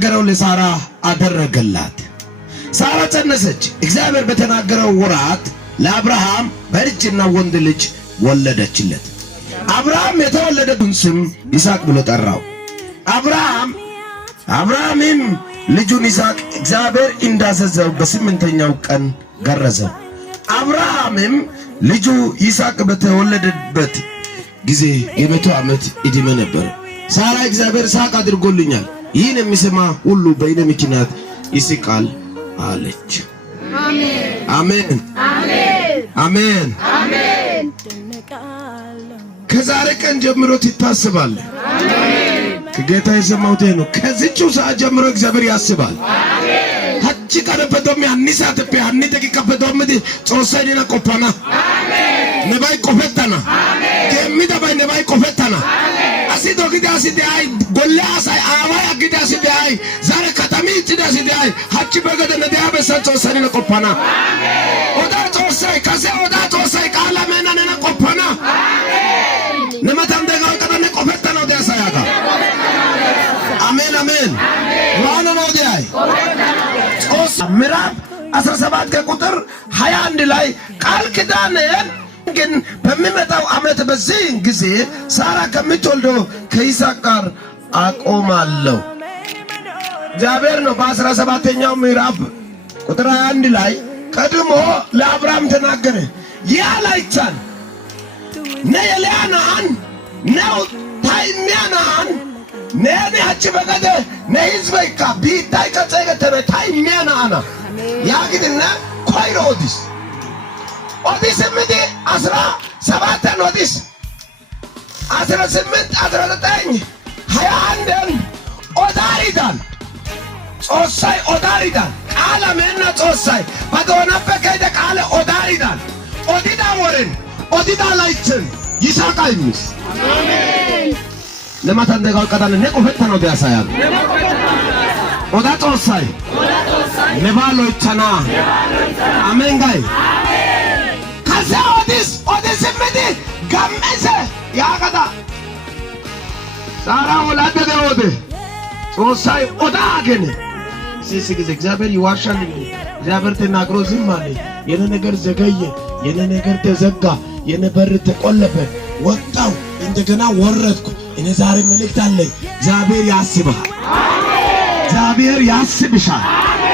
እንደተናገረው ለሳራ አደረገላት። ሳራ ጸነሰች። እግዚአብሔር በተናገረው ወራት ለአብርሃም በእርጅና ወንድ ልጅ ወለደችለት። አብርሃም የተወለደውን ስም ይስሐቅ ብሎ ጠራው። አብርሃምም ልጁን ይስሐቅ እግዚአብሔር እንዳዘዘው በስምንተኛው ቀን ገረዘው። አብርሃምም ልጁ ይስሐቅ በተወለደበት ጊዜ የ100 ዓመት ዕድሜ ነበር። ሳራ እግዚአብሔር ይስሐቅ አድርጎልኛል፣ ይህን የሚሰማ ሁሉ በእኔ ምክንያት ይስቃል አለች። አሜን አሜን አሜን። ከዛሬ ቀን ጀምሮ ትታስባለህ። ከጌታ የሰማሁት ነው። ከዚህው ሰዓት ጀምሮ እግዚአብሔር ያስባል። ሀጭ ቀረፈቶም ያንሳተፈ ያኒ ተከፈቶም ጾሰዲና ቆፓና ነባይ ቆፈታና የሚደባይ ነባይ ቆፈታና አሲዶ ግዳሲ ዲአይ ጎላሳይ አባይ ግዳሲ ዲአይ ዛሬ ከተሚ ትዳሲ ዲአይ ሀጭ በገደ ነዲያ በሰ ጾሰዲና ቆፓና ኦዳ ጾሰይ ከሰ ኦዳ ጾሰይ ቃላ መናነና ቆፓና ነመታም ደጋው ቀደነ ቆፈታና ዲያሳያጋ አሜን አሜን። ዋና ነው ዲአይ ጾስ ምዕራፍ 17 ከቁጥር 21 ላይ ቃል ኪዳንን ግን በሚመጣው ዓመት በዚህ ጊዜ ሳራ ከምትወልደው ከይስሐቅ ጋር አቆማለሁ። እግዚአብሔር ነው በ17ኛው ምዕራፍ ቁጥር 21 ላይ ቀድሞ ለአብርሃም ተናገረ። ያላይቻል ነየሊያናን ነው ታይሚያናን ነኔ ሀጭ በገደ ነህዝበይካ ቢታይ ከጸገተነ ታይሚያናና ያግድና ኮይሮዲስ ኦዲስ ምዲ 17 ኦዲስ 18 19 21 ኦዳሪዳን ጾሳይ ኦዳሪዳን ቃለ መና ጾሳይ ባዶና በከደ ቃለ ኦዳሪዳን ኦዲዳ ወረን ኦዲዳ ላይትን ይሳቃይምስ አሜን። ለማታን ደጋው ቀዳለ ነቆፈታ ነው ቢያሳያል ኦዳ ጾሳይ ነባሎይተና አሜን ጋይ ኦዲስ ምዲ ገመሰ ያቀዳ ሳራ ወላደደ ወደ ጾሳይ ኦዳ አገነ ሲሲ ጊዜ እግዚአብሔር ይዋሻል እንዴ? እግዚአብሔር ተናግሮ ዝም አለ። የነ ነገር ዘገየ፣ የነ ነገር ተዘጋ፣ የነ በር ተቆለፈ። ወጣው እንደገና ወረድኩ። እኔ ዛሬ መልእክት አለኝ። እግዚአብሔር ያስባል። እግዚአብሔር ያስብሻል።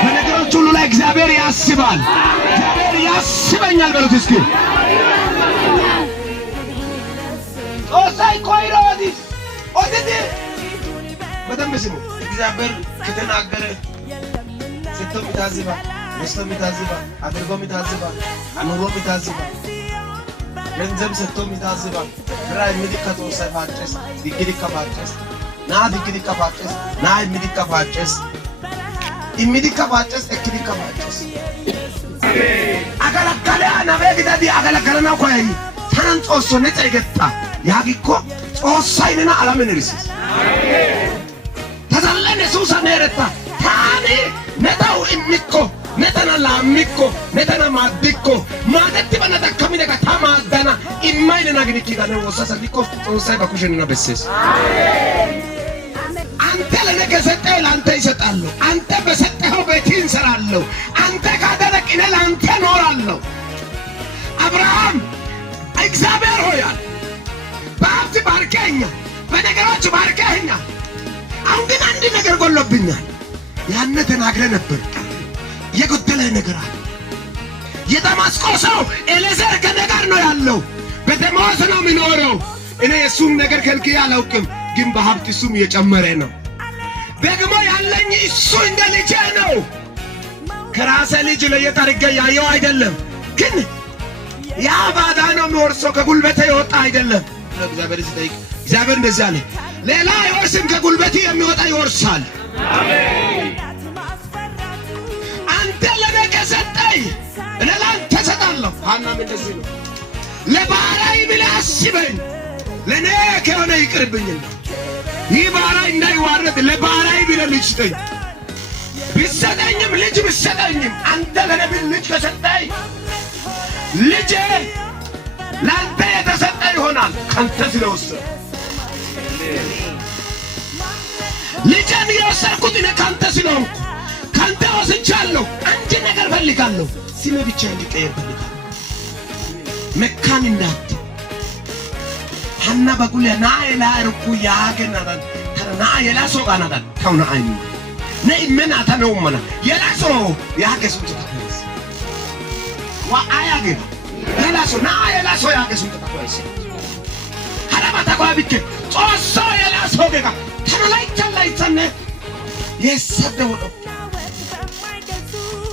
በነገሮች ሁሉ ላይ እግዚአብሔር ያስባል። እግዚአብሔር ያስበኛል በሉት እስኪ። ጾሳይ ኮይሮዲስ ኦዲዲ በደንብ ስሙ። እግዚአብሔር ከተናገረ ስትም ይታዘባል፣ ወስተም ይታዘባል፣ አድርጎም ይታዘባል፣ ኑሮም ይታዘባል፣ ገንዘብ ሰጥቶም ይታዘባል። ብራ የሚዲከቶ ሰፋጨስ ዲግዲካ ባጨስ ና ዲግዲካ ባጨስ ና የሚዲካ ባጨስ የሚዲካ ባጨስ እክዲካ ባጨስ አገለገለ ነበግዳዲ አገለገለና ኮይ ታን ጾሶ ነጠይገጣ ያጊኮ ጾሳይና አላምን ርሲስ ተዘለነ ሱሳ ነረታ ታኒ ነታው እሚኮ ነተና ላሚኮ ነተና ማዲኮ ማደት በነታ ከሚነካ ታማዳና ኢማይነና ግኒኪ ጋር ወሰሰሊኮ ጾሳይ በኩሽንና በሰስ አንተ ለነገ ሰጠህ ለአንተ ይሰጣለሁ። አንተ በሰጠኸው ቤት እንሰራለሁ። አንተ ካደረቅነ ለአንተ እኖራለሁ። አብርሃም እግዚአብሔር ሆያል በሀብት ባርከኸኛል፣ በነገሮች ባርከኸኛል። አሁን ግን አንድ ነገር ጎሎብኛል። ያነ ተናግረህ ነበር። የጎደለህ ነገር አለ። የደማስቆ ሰው ኤሌዘር ከእኔ ጋር ነው ያለው፣ በደማስቆ ነው የሚኖረው። እኔ የእሱን ነገር ከልክዬ አላውቅም፣ ግን በሀብት እሱም እየጨመረ ነው። ደግሞ ያለኝ እሱ እንደ ልጄ ነው። ከራሴ ልጅ ለየት አድርጌ ያየው አይደለም፣ ግን ያ ባዳ ነው የሚወርሰው፣ ከጉልበቴ የወጣ አይደለም። እግዚአብሔር ሲጠይቅ እግዚአብሔር እንደዚህ አለ፣ ሌላ አይወርስም፣ ከጉልበቴ የሚወጣ ይወርሳል። አሜን። አንተ ለኔ ከሰጠኝ እኔ ላንተ እሰጣለሁ። ሐናም እንደዚህ ነው። ለባሪያዬ ብለህ አስበኝ፣ ለኔ ከሆነ ይቅርብኝና ይህ ባሪያ እንዳይዋረድ ለባሪያዬ ብለህ ልጅ ስጠኝ። ቢሰጠኝም ልጅ ቢሰጠኝም አንተ ለኔ ልጅ ከሰጠኝ ልጄ ላንተ የተሰጠ ይሆናል። ካንተ ስለወሰደ ልጄን የወሰድኩት እኔ ካንተ ስለሆንኩ ካንተ ወስጃለሁ። አንድ ነገር ፈልጋለሁ፣ ስሜ ብቻ እንዲቀየር ፈልጋለሁ። መካን እንዳት ሐና በቁለ ና የላርኩ ያገናዳን ተና የላሶ ጋናዳን ታውና አይኒ ነይ ምን አታነው ማና የላሶ ያገሱት ተከስ ወአያገ የላሶ ና የላሶ ያገሱት ተከስ ሐራባ ተቋቢክ ጾሶ የላሶ ገጋ ተናላይቻላይቻነ የሰደው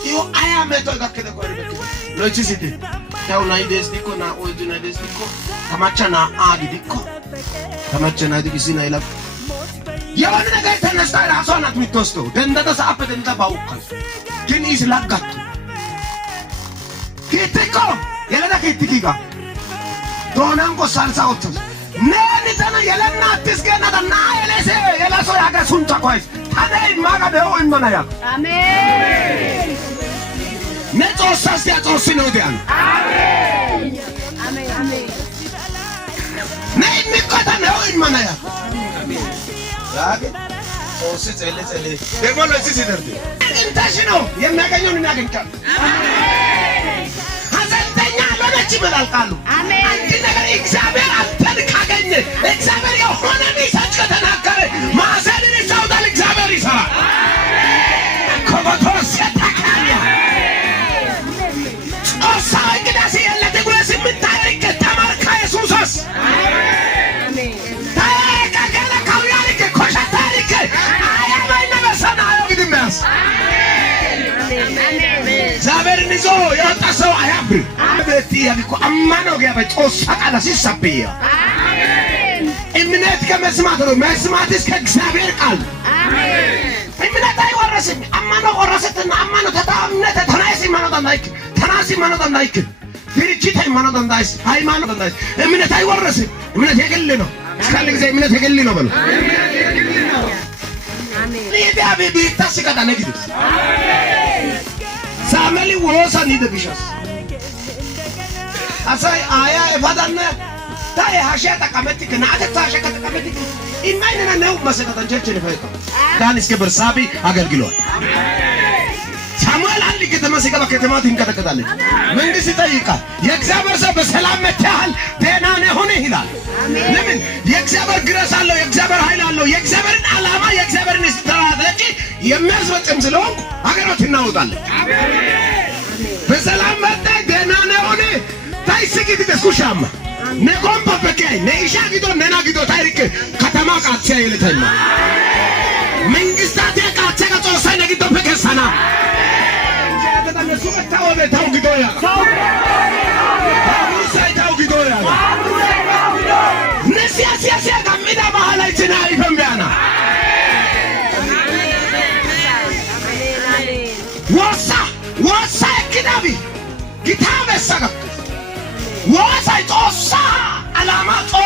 ዮ አያ መቶ ጋከደ ቆርበት ሎጂሲቲ ታውና ይደስ ዲኮ ና ኦይዱና ይደስ ዲኮ ተማቻና አዲ ዲኮ ተማቻና ዲቢሲና ይላል የሆነ ነገር ተነስታ ራሷን አትምትወስደው ደንደተ ሰዓት ደንደተ ባውቃል ግን ይስላጋት ኪትኮ የለዳ ኪትኪጋ ዶናንቆ ሳልሳውት ነንተና የለና አትስገና ና የለሰ የላሶ ያገሱን ተቆይስ ታዲያ ማጋደው እንመናያ አሜን ነጾሳስ ያጾስ ነው ዲያን አሜን አሜን አሜን ነይ ሚቆታ ነው እንመናያ አሜን ያገ ጾስ ጸለ ደግሞ ለዚህ ሲደርድ እንታሽ ነው የሚያገኘውን እናገኛለን አሜን ሐዘንተኛ ለነጭ ይመላልቃሉ አሜን አንድ ነገር እግዚአብሔር አንተን ካገኘ እግዚአብሔር የሆነ ሚሳጭ ከተናገረ ማሰልን ይሳውታል እግዚአብሔር ይሰራል አሜን ኮቦቶስ ያታካያ ኦሳይ ግዳሲ ያለተ ጉረስ ምታሪክ ተማርካ ኢየሱስስ አሜን ታከከለ ካውያሪክ ኮሻታሪክ አያማይና በሰናዮ ግድማስ አሜን አሜን ዛበርን ይዞ የወጣ ሰው አያብር አቤት ያልኩ አማኖ ገበ ጾሳ ቃል ሲሰብያ አሜን እምነት ከመስማት ነው መስማትስ ከእግዚአብሔር ቃል አሜን እምነት አይወረስም አማኖ ወረሰትና አማኖ ተታምነት ተናይስ ማኖታ ናይክ ተናሲ ማኖታ ናይክ ድርጅት ሃይማኖት እንዳይስ ሃይማኖት እንዳይስ እምነት አይወረስም እምነት የግል ነው እስካለ ጊዜ እምነት የግል ነው በሉ አሜን ለዲያቢ ቢታስቀዳ ነግድ አሜን ሳመሊ ወሳኒ ደብሻስ አሳይ አያ እባዳነ ታየ ሐሸታ ቀመጥክ ናተ ታሸ ከተቀመጥክ ኢማይነና ነው መሰከታ ቸርች ለፈይታ ዳንስ ከበርሳቢ አገልግሏል ሳሙኤል አንድ ከተማ ሲገባ ከተማ ትንቀጠቀጣለች መንግስት ይጠይቃል የእግዚአብሔር ሰው በሰላም መጥተሃል ደህና ነህ ሆነ ይላል ለምን የእግዚአብሔር ግሬስ አለው የእግዚአብሔር ኃይል አለው የእግዚአብሔርን ዓላማ የእግዚአብሔርን ስትራቴጂ የሚያስፈጽም ስለሆንኩ ሀገሮች እናወጣለን በሰላም መጣ ደህና ነህ ሆነ ታይስኪት ደስኩሻማ ነቆም በበከይ ነይሻ ጊዶ ነና ጊዶ ታሪክ ከተማ ቃጽያ ይልተና መንግስታት ያቃጸ ከጾሰ ነግዶ በከሰና እነሱ መታው በታው ጊዶ ያ ሳይታው ጊዶ ያ ነሲያ ጋሚዳ ባህላችን አይፈምያና ወሳ ግዳቢ ጊታበሰጋ ወሳ ጾሳ አላማ ጾስ